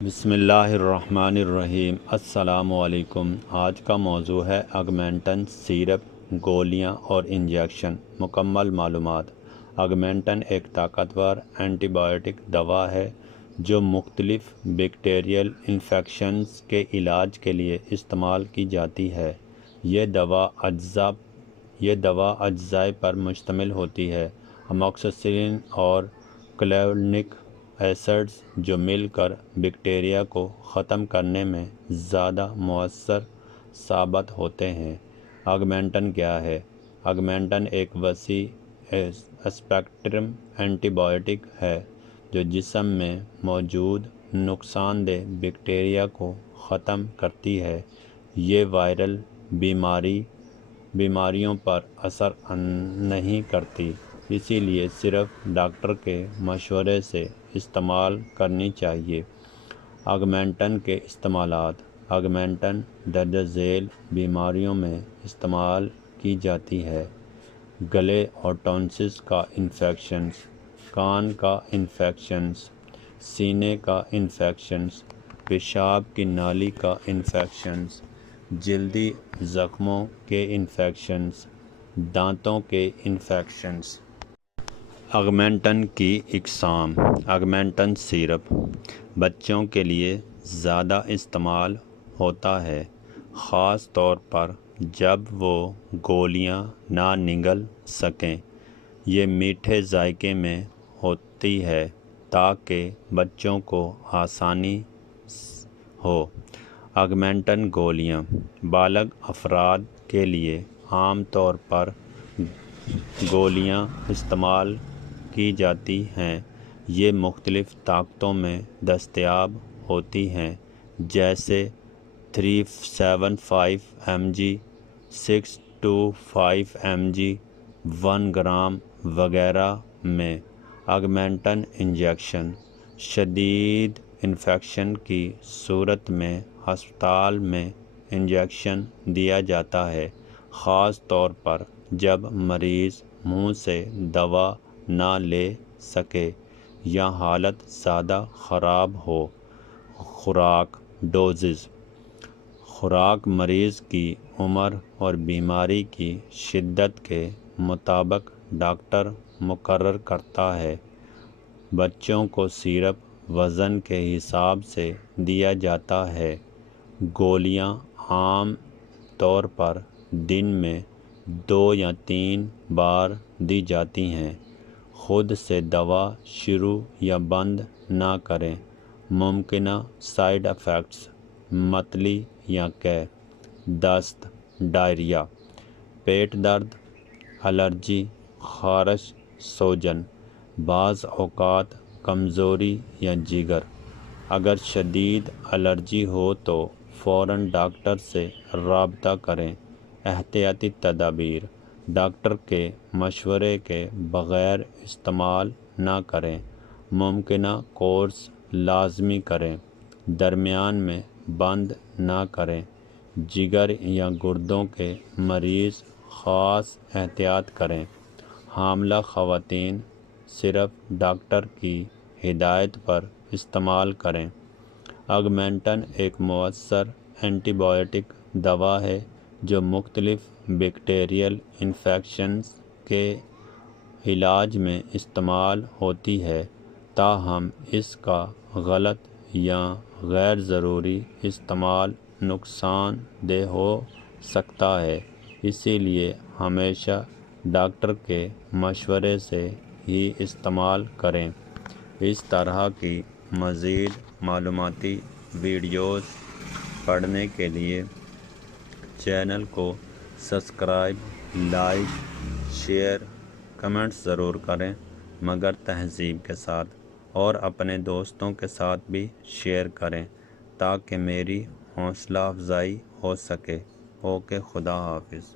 بسم اللہ الرحمن الرحیم۔ السلام علیکم۔ آج کا موضوع ہے آگمنٹن سیرپ، گولیاں اور انجیکشن۔ مکمل معلومات۔ آگمنٹن ایک طاقتور اینٹی بائیوٹک دوا ہے جو مختلف بیکٹیریل انفیکشنز کے علاج کے لیے استعمال کی جاتی ہے۔ یہ دوا اجزاء پر مشتمل ہوتی ہے: اموکسیسلن اور کلیولینک ایسڈز، جو مل کر بیکٹیریا کو ختم کرنے میں زیادہ مؤثر ثابت ہوتے ہیں۔ آگمنٹن کیا ہے؟ آگمنٹن ایک وسیع اسپیکٹرم اینٹی بائیوٹک ہے جو جسم میں موجود نقصان دہ بیکٹیریا کو ختم کرتی ہے۔ یہ وائرل بیماریوں پر اثر نہیں کرتی، اسی لیے صرف ڈاکٹر کے مشورے سے استعمال کرنی چاہیے۔ آگمنٹن کے استعمالات۔ آگمنٹن درج ذیل بیماریوں میں استعمال کی جاتی ہے: گلے اور ٹونسلز کا انفیکشنز، کان کا انفیکشنز، سینے کا انفیکشنز، پیشاب کی نالی کا انفیکشنز، جلدی زخموں کے انفیکشنز، دانتوں کے انفیکشنز۔ آگمنٹن کی اقسام۔ آگمنٹن سیرپ بچوں کے لیے زیادہ استعمال ہوتا ہے، خاص طور پر جب وہ گولیاں نہ نگل سکیں۔ یہ میٹھے ذائقے میں ہوتی ہے تاکہ بچوں کو آسانی ہو۔ آگمنٹن گولیاں بالغ افراد کے لیے عام طور پر گولیاں استعمال کی جاتی ہیں۔ یہ مختلف طاقتوں میں دستیاب ہوتی ہیں، جیسے 375 mg، 625 mg، 1 گرام وغیرہ میں۔ آگمنٹن انجیکشن شدید انفیکشن کی صورت میں ہسپتال میں انجیکشن دیا جاتا ہے، خاص طور پر جب مریض منہ سے دوا نہ لے سکے یا حالت زیادہ خراب ہو۔ خوراک ڈوزز۔ خوراک مریض کی عمر اور بیماری کی شدت کے مطابق ڈاکٹر مقرر کرتا ہے۔ بچوں کو سیرپ وزن کے حساب سے دیا جاتا ہے۔ گولیاں عام طور پر دن میں 2 یا 3 بار دی جاتی ہیں۔ خود سے دوا شروع یا بند نہ کریں۔ ممکنہ سائیڈ ایفیکٹس: متلی یا قے، دست، ڈائریا، پیٹ درد، الرجی، خارش، سوجن، بعض اوقات کمزوری یا جگر۔ اگر شدید الرجی ہو تو فوراً ڈاکٹر سے رابطہ کریں۔ احتیاطی تدابیر: ڈاکٹر کے مشورے کے بغیر استعمال نہ کریں۔ ممکنہ کورس لازمی کریں، درمیان میں بند نہ کریں۔ جگر یا گردوں کے مریض خاص احتیاط کریں۔ حاملہ خواتین صرف ڈاکٹر کی ہدایت پر استعمال کریں۔ آگمنٹن ایک مؤثر اینٹی بائیوٹک دوا ہے جو مختلف بیکٹیریل انفیکشنز کے علاج میں استعمال ہوتی ہے، تاہم اس کا غلط یا غیر ضروری استعمال نقصان دہ ہو سکتا ہے، اسی لیے ہمیشہ ڈاکٹر کے مشورے سے ہی استعمال کریں۔ اس طرح کی مزید معلوماتی ویڈیوز پڑھنے کے لیے چینل کو سبسکرائب، لائک، شیئر، کمنٹس ضرور کریں، مگر تہذیب کے ساتھ، اور اپنے دوستوں کے ساتھ بھی شیئر کریں تاکہ میری حوصلہ افزائی ہو سکے۔ اوکے، خدا حافظ۔